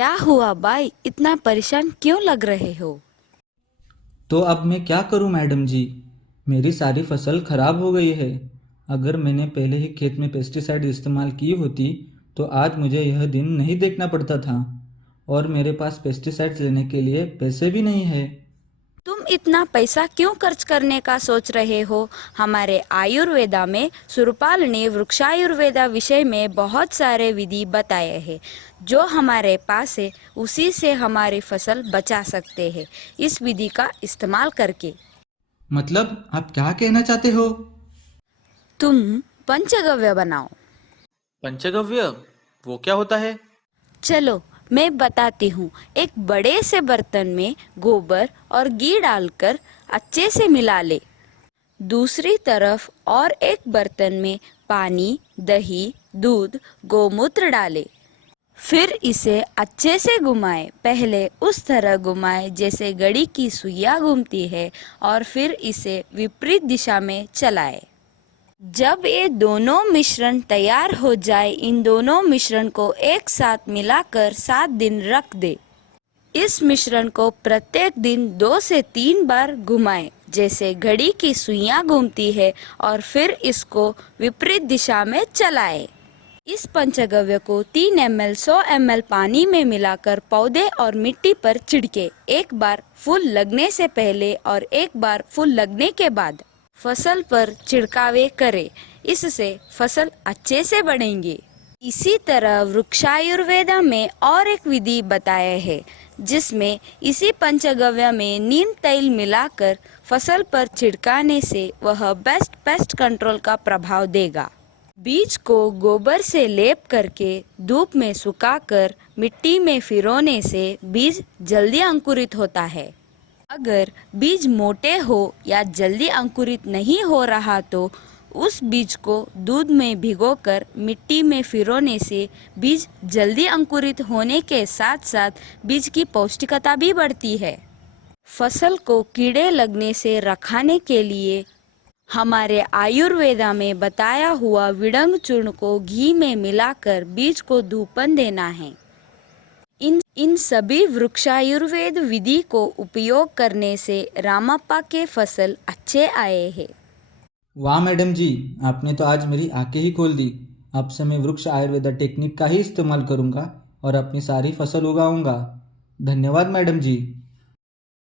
क्या हुआ भाई, इतना परेशान क्यों लग रहे हो? तो अब मैं क्या करूं मैडम जी। मेरी सारी फसल खराब हो गई है। अगर मैंने पहले ही खेत में पेस्टिसाइड इस्तेमाल की होती तो आज मुझे यह दिन नहीं देखना पड़ता था। और मेरे पास पेस्टिसाइड्स लेने के लिए पैसे भी नहीं है। तुम इतना पैसा क्यों खर्च करने का सोच रहे हो? हमारे आयुर्वेदा में सुरपाल ने वृक्षायुर्वेदा विषय में बहुत सारे विधि बताए हैं जो हमारे पास है, उसी से हमारी फसल बचा सकते हैं इस विधि का इस्तेमाल करके। मतलब आप क्या कहना चाहते हो? तुम पंचगव्य बनाओ। पंचगव्य वो क्या होता है? चलो मैं बताती हूँ। एक बड़े से बर्तन में गोबर और घी डालकर अच्छे से मिला ले। दूसरी तरफ और एक बर्तन में पानी, दही, दूध, गोमूत्र डालें। फिर इसे अच्छे से घुमाएं। पहले उस तरह घुमाएं जैसे घड़ी की सुइयां घूमती है और फिर इसे विपरीत दिशा में चलाएं। जब ये दोनों मिश्रण तैयार हो जाए, इन दोनों मिश्रण को एक साथ मिलाकर 7 दिन रख दे। इस मिश्रण को प्रत्येक दिन 2 से 3 बार घुमाएं जैसे घड़ी की सुइयां घूमती है और फिर इसको विपरीत दिशा में चलाएं। इस पंचगव्य को 3 ml 100 ml पानी में मिलाकर पौधे और मिट्टी पर छिड़के। एक बार फूल लगने से पहले और एक बार फूल लगने के बाद फसल पर छिड़कावे करें। इससे फसल अच्छे से बढ़ेंगे। इसी तरह वृक्षायुर्वेदा में और एक विधि बताया है जिसमें इसी पंचगव्य में नीम तेल मिलाकर फसल पर छिड़काने से वह बेस्ट पेस्ट कंट्रोल का प्रभाव देगा। बीज को गोबर से लेप करके धूप में सुखाकर मिट्टी में फिरौने से बीज जल्दी अंकुरित होता है। अगर बीज मोटे हो या जल्दी अंकुरित नहीं हो रहा तो उस बीज को दूध में भिगोकर मिट्टी में फिरौने से बीज जल्दी अंकुरित होने के साथ साथ बीज की पौष्टिकता भी बढ़ती है। फसल को कीड़े लगने से रखाने के लिए हमारे आयुर्वेदा में बताया हुआ विड़ंग चूर्ण को घी में मिलाकर बीज को धूपन देना है। इन सभी वृक्षायुर्वेद विधि को उपयोग करने से रामप्पा के फसल अच्छे आए हैं। वाह मैडम जी, आपने तो आज मेरी आंखें ही खोल दी। अब से मैं वृक्ष आयुर्वेदा टेक्निक का ही इस्तेमाल करूंगा और अपनी सारी फसल उगाऊंगा। धन्यवाद मैडम जी।